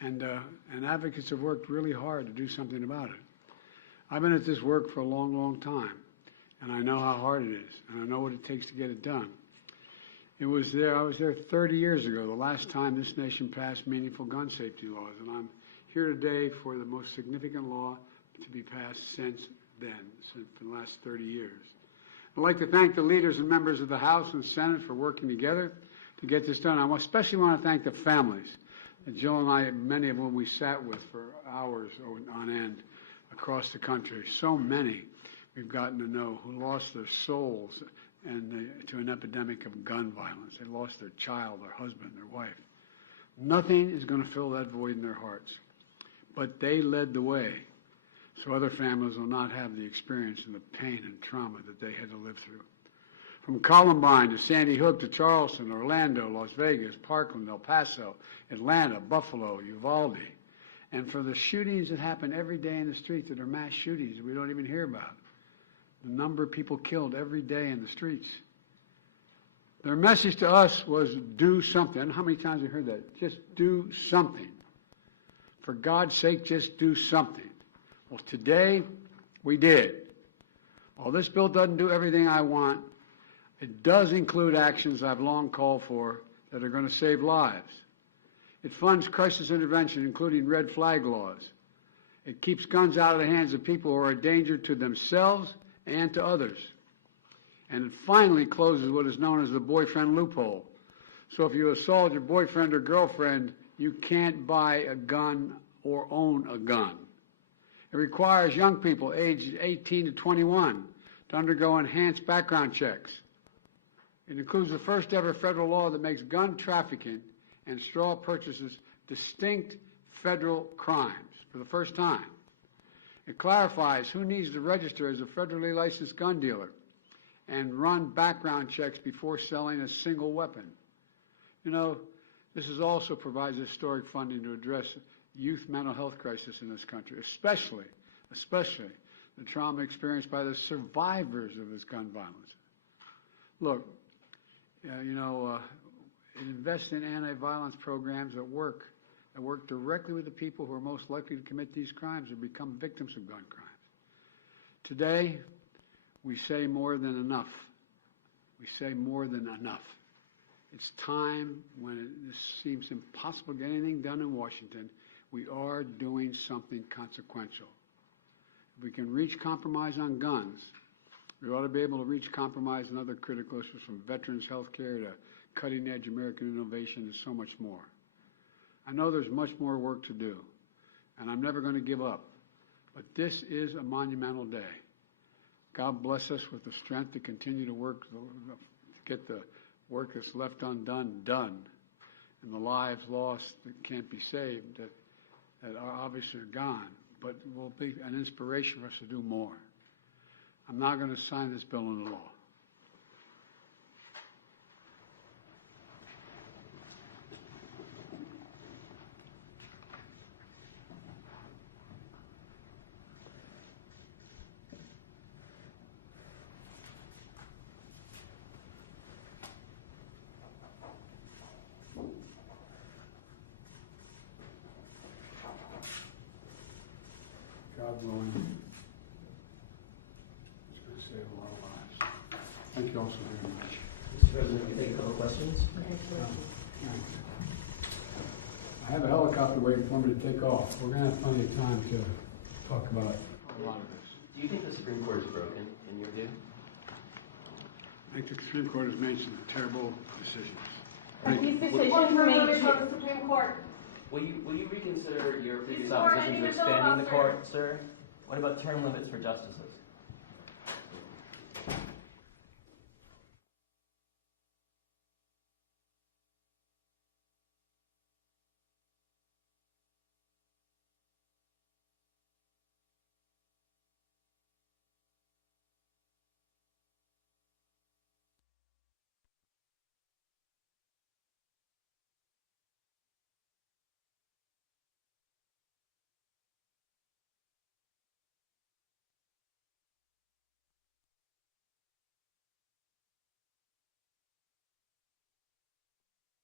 And advocates have worked really hard to do something about it. I've been at this work for a long, long time, and I know how hard it is, and I know what it takes to get it done. I was there 30 years ago, the last time this nation passed meaningful gun safety laws, and I'm here today for the most significant law to be passed since then, since the last 30 years. I'd like to thank the leaders and members of the House and Senate for working together to get this done. I especially want to thank the families that Jill and I, many of whom we sat with for hours on end across the country. So many we've gotten to know who lost their souls to an epidemic of gun violence. They lost their child, their husband, their wife. Nothing is going to fill that void in their hearts. But they led the way so other families will not have the experience and the pain and trauma that they had to live through. From Columbine to Sandy Hook to Charleston, Orlando, Las Vegas, Parkland, El Paso, Atlanta, Buffalo, Uvalde. And for the shootings that happen every day in the street that are mass shootings that we don't even hear about. The number of people killed every day in the streets. Their message to us was do something. I don't know how many times we heard that. Just do something. For God's sake, just do something. Well, today, we did. While this bill doesn't do everything I want, it does include actions I've long called for that are going to save lives. It funds crisis intervention, including red flag laws. It keeps guns out of the hands of people who are a danger to themselves and to others. And it finally closes what is known as the boyfriend loophole. So if you assault your boyfriend or girlfriend, you can't buy a gun or own a gun. It requires young people aged 18 to 21 to undergo enhanced background checks. It includes the first ever federal law that makes gun trafficking and straw purchases distinct federal crimes for the first time. It clarifies who needs to register as a federally licensed gun dealer and run background checks before selling a single weapon. You know, this also provides historic funding to address youth mental health crisis in this country, especially the trauma experienced by the survivors of this gun violence. Look, it invests in anti-violence programs that work directly with the people who are most likely to commit these crimes or become victims of gun crimes. Today, we say more than enough. We say more than enough. It's time when it seems impossible to get anything done in Washington, we are doing something consequential. If we can reach compromise on guns, we ought to be able to reach compromise on other critical issues, from veterans health care to cutting-edge American innovation and so much more. I know there's much more work to do, and I'm never going to give up. But this is a monumental day. God bless us with the strength to continue to work, to get the work that's left undone done, and the lives lost that can't be saved, that are obviously gone, but will be an inspiration for us to do more. I'm not going to sign this bill into law. God willing, it's going to save a lot of lives. Thank you all so very much. Mr. President, can we take a couple questions? I have a helicopter waiting for me to take off. We're going to have plenty of time to talk about a lot of this. Do you think the Supreme Court is broken, in your view? I think the Supreme Court has made some terrible decisions. These decisions were made by the Supreme Court. Will you reconsider your previous opposition to expanding the court, sir? What about term limits for justices?